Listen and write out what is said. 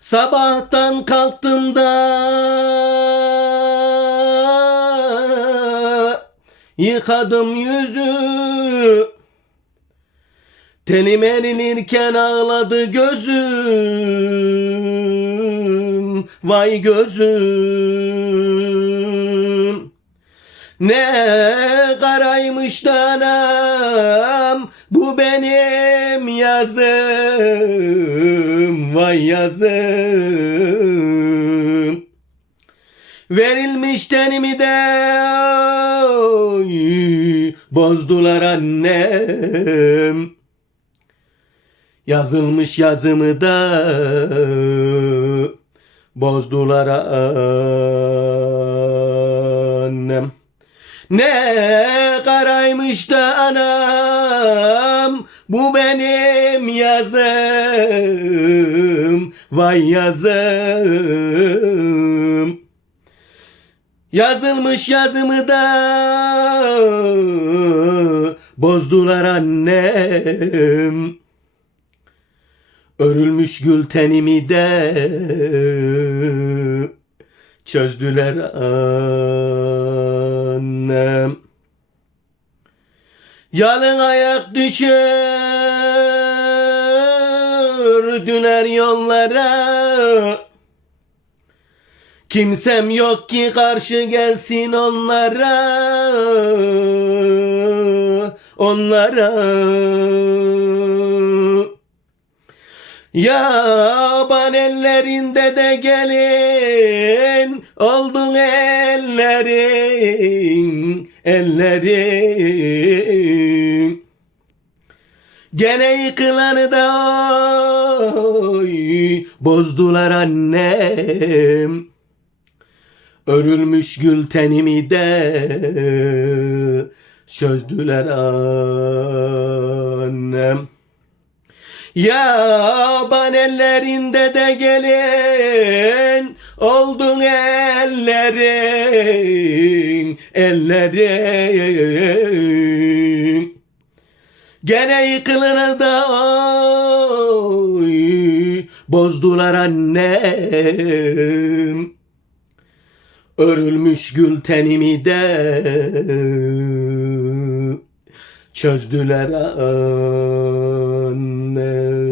Sabahtan kalktım da Yıkadım yüzü. Tenim erinirken ağladı gözüm Vay gözüm Ne karaymış da anam Bu benim yazım Vay yazım. Verilmiş tenimi de oy, Bozdular annem. Yazılmış yazımı da Bozdular annem Ne karaymış da anam Bu benim yazım Vay yazım Yazılmış yazımı da bozdular annem. Örülmüş gül tenimi de çözdüler annem. Yalın ayak düşürdüler yollara. Kimsem yok ki karşı gelsin onlara. Onlara. Yaban ellerinde de gelin Oldun ellerin Ellerin Gene yıkılanı da oy Bozdular annem. Örülmüş gül tenimi de Çözdüler annem. Yaban ellerinde de gelin Oldun ellerin Ellerin Gene yıkılır da oy. Bozdular annem. Örülmüş gül tenimi de Çözdüler annem